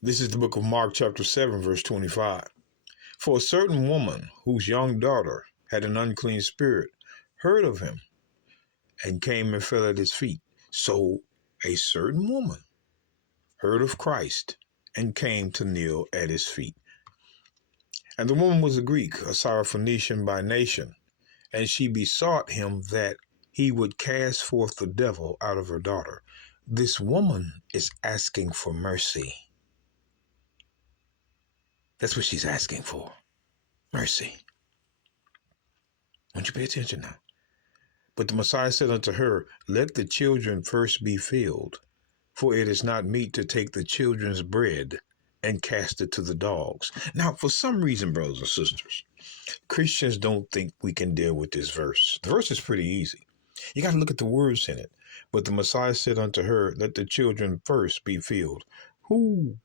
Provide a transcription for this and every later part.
This is the book of Mark, chapter 7, verse 25. For a certain woman whose young daughter had an unclean spirit heard of him and came and fell at his feet. So a certain woman heard of Christ and came to kneel at his feet. And the woman was a Greek, a Syrophoenician by nation, and she besought him that he would cast forth the devil out of her daughter. This woman is asking for mercy. That's what she's asking for. Mercy. Won't you pay attention now? But the Messiah said unto her, Let the children first be filled, for it is not meet to take the children's bread and cast it to the dogs. Now, for some reason, brothers and sisters, Christians don't think we can deal with this verse. The verse is pretty easy. You got to look at the words in it. But the Messiah said unto her, Let the children first be filled. Who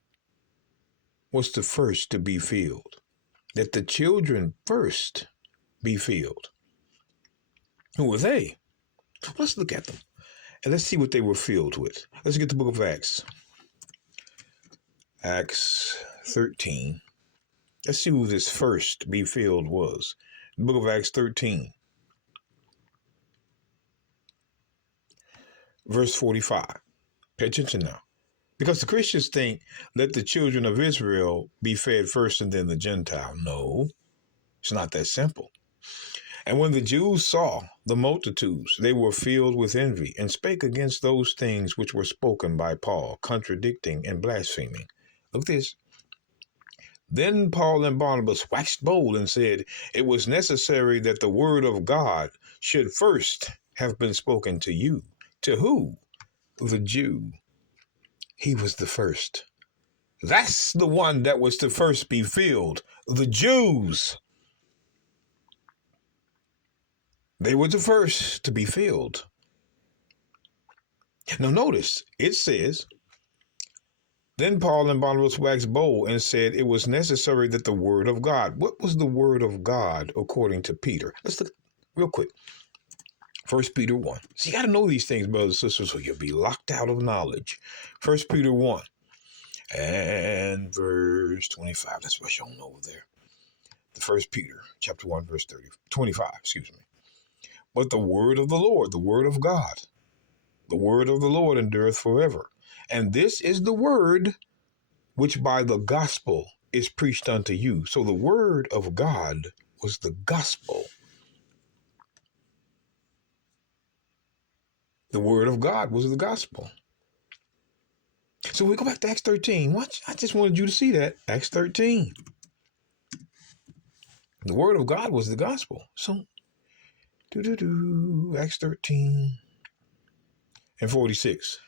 was the first to be filled? Let the children first be filled. Who were they? Let's look at them and let's see what they were filled with. Let's get the book of Acts. Acts 13. Let's see who this first be filled was. The book of Acts 13. Verse 45. Pay attention now. Because the Christians think, let the children of Israel be fed first and then the Gentile. No, it's not that simple. And when the Jews saw the multitudes, they were filled with envy and spake against those things which were spoken by Paul, contradicting and blaspheming. Look at this. Then Paul and Barnabas waxed bold and said, It was necessary that the word of God should first have been spoken to you. To who? The Jew. He was the first. That's the one that was to first be filled. The Jews. They were the first to be filled. Now notice, it says, Then Paul and Barnabas waxed bold and said it was necessary that the word of God. What was the word of God according to Peter? Let's look real quick. 1 Peter 1. So you got to know these things, brothers and sisters, or you'll be locked out of knowledge. 1 Peter 1 and verse 25. That's what's shown over there. The 1 Peter chapter 1, verse 25, excuse me. But the word of the Lord, the word of God, the word of the Lord endureth forever. And this is the word which by the gospel is preached unto you. So the word of God was the gospel. The word of God was the gospel. So we go back to Acts 13. Watch, I just wanted you to see that. Acts 13. The word of God was the gospel. So, Acts 13 and 46.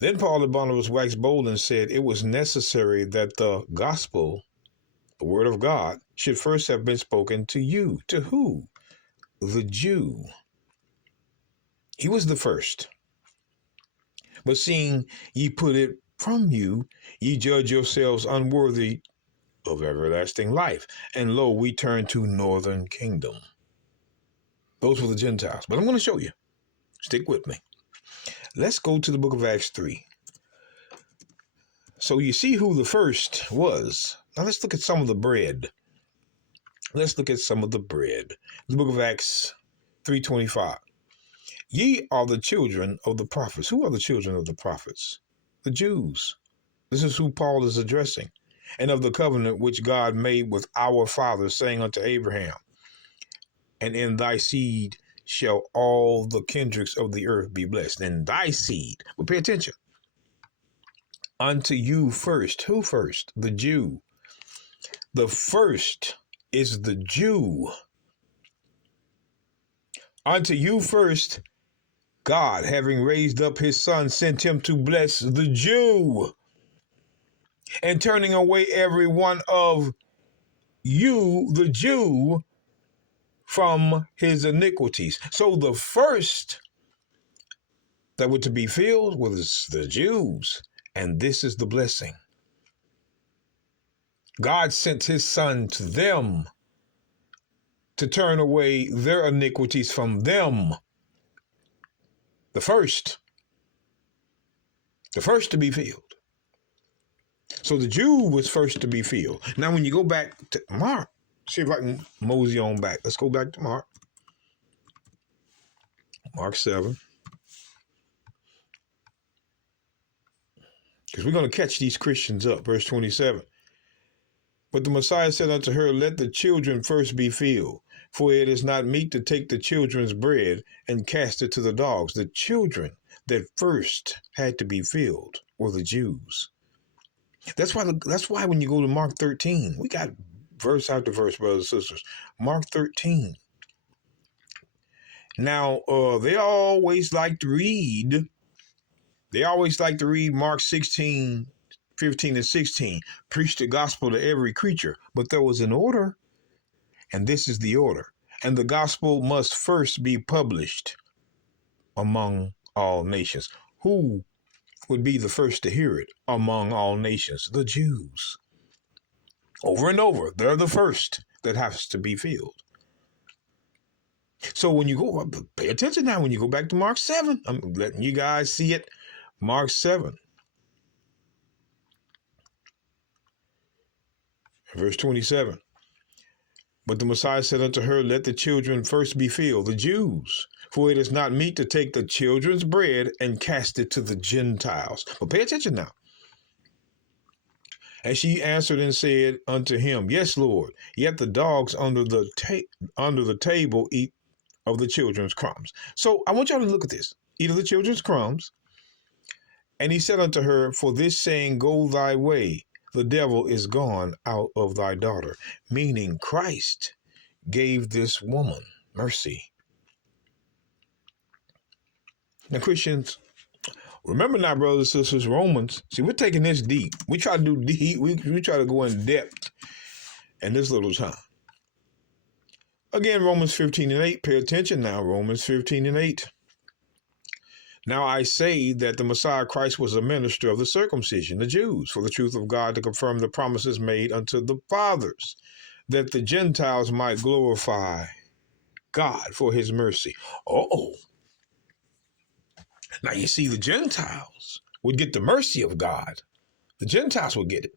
Then Paul and Barnabas waxed bold and said it was necessary that the gospel, the word of God, should first have been spoken to you. To who? The Jew. He was the first. But seeing ye put it from you, ye judge yourselves unworthy of everlasting life. And lo, we turn to northern kingdom. Those were the Gentiles. But I'm going to show you. Stick with me. Let's go to the book of Acts 3. So you see who the first was. Now let's look at some of the bread. Let's look at some of the bread. The book of Acts 3:25. Ye are the children of the prophets. Who are the children of the prophets? The Jews. This is who Paul is addressing. And of the covenant which God made with our fathers, saying unto Abraham, And in thy seed shall all the kindreds of the earth be blessed. In thy seed. But pay attention. Unto you first. Who first? The Jew. The first is the Jew. Unto you first, God, having raised up his son, sent him to bless the Jew, and turning away every one of you, the Jew, from his iniquities. So the first that were to be filled was the Jews, and this is the blessing. God sent his son to them to turn away their iniquities from them. The first to be filled. So the Jew was first to be filled. Now, when you go back to Mark, see if I can mosey on back. Let's go back to Mark. Mark 7. Because we're going to catch these Christians up. Verse 27. But the Messiah said unto her, let the children first be filled, for it is not meet to take the children's bread and cast it to the dogs. The children that first had to be filled were the Jews. That's why when you go to Mark 13, we got verse after verse, brothers and sisters. Mark 13. Now, they always like to read Mark 16, 15, and 16. Preach the gospel to every creature. But there was an order, and this is the order. And the gospel must first be published among all nations. Who would be the first to hear it among all nations? The Jews. Over and over, they're the first that has to be filled. So when you go, pay attention now, when you go back to Mark 7, I'm letting you guys see it. Mark 7. Verse 27. But the Messiah said unto her, let the children first be filled, the Jews, for it is not meet to take the children's bread and cast it to the Gentiles. But pay attention now. And she answered and said unto him, yes, Lord, yet the dogs under the table eat of the children's crumbs. So I want y'all to look at this. Eat of the children's crumbs. And he said unto her, for this saying, go thy way. The devil is gone out of thy daughter. Meaning Christ gave this woman mercy. Now, Christians, remember now, brothers and sisters, Romans. See, we're taking this deep. We try to do deep. We try to go in depth in this little time. Again, Romans 15 and 8. Pay attention now. Romans 15 and 8. Now I say that the Messiah Christ was a minister of the circumcision, the Jews, for the truth of God, to confirm the promises made unto the fathers, that the Gentiles might glorify God for his mercy. Oh, now you see, the Gentiles would get the mercy of God. The Gentiles would get it.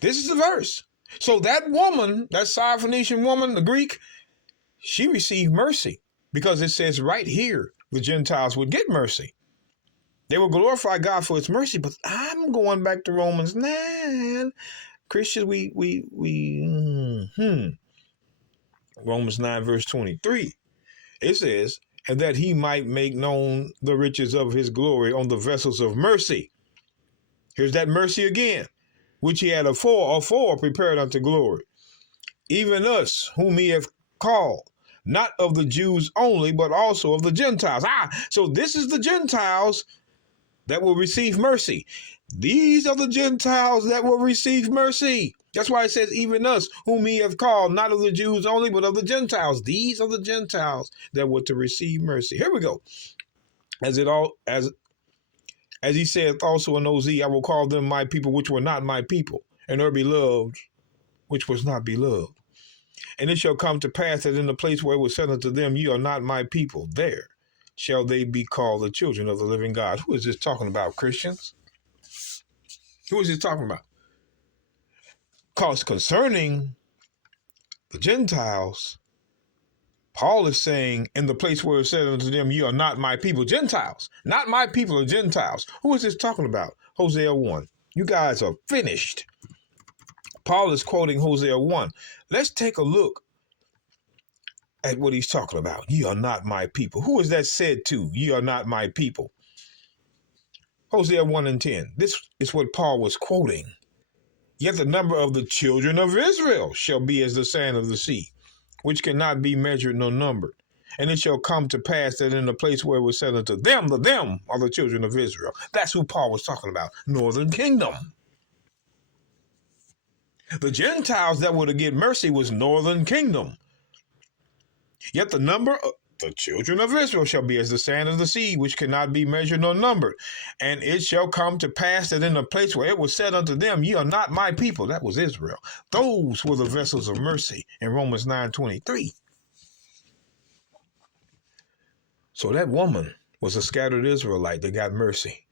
This is the verse. So that woman, that Syrophoenician woman, the Greek, she received mercy because it says right here, the Gentiles would get mercy. They will glorify God for his mercy. But I'm going back to Romans 9. Christians, Romans 9, verse 23. It says, and that he might make known the riches of his glory on the vessels of mercy. Here's that mercy again, which he had afore prepared unto glory. Even us, whom he hath called, not of the Jews only, but also of the Gentiles. So this is the Gentiles that will receive mercy. These are the Gentiles that will receive mercy. That's why it says, even us, whom he hath called, not of the Jews only, but of the Gentiles. These are the Gentiles that were to receive mercy. Here we go. As he saith also in Osee, I will call them my people, which were not my people, and her beloved, which was not beloved. And it shall come to pass that in the place where it was said unto them, ye are not my people, there shall they be called the children of the living God. Who is this talking about, Christians? Who is this talking about? Because concerning the Gentiles, Paul is saying in the place where it said unto them, ye are not my people, Gentiles, not my people are Gentiles. Who is this talking about? Hosea 1. You guys are finished. Paul is quoting Hosea 1. Let's take a look at what he's talking about. Ye are not my people. Who is that said to? Ye are not my people. Hosea 1 and 10. This is what Paul was quoting. Yet the number of the children of Israel shall be as the sand of the sea, which cannot be measured nor numbered. And it shall come to pass that in the place where it was said unto them, the them are the children of Israel. That's who Paul was talking about. Northern kingdom. The Gentiles that were to get mercy was northern kingdom. Yet the number of the children of Israel shall be as the sand of the sea, which cannot be measured nor numbered. And it shall come to pass that in the place where it was said unto them, ye are not my people, that was Israel. Those were the vessels of mercy in Romans 9:23. So that woman was a scattered Israelite that got mercy.